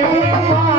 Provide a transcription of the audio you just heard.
هے موں کوا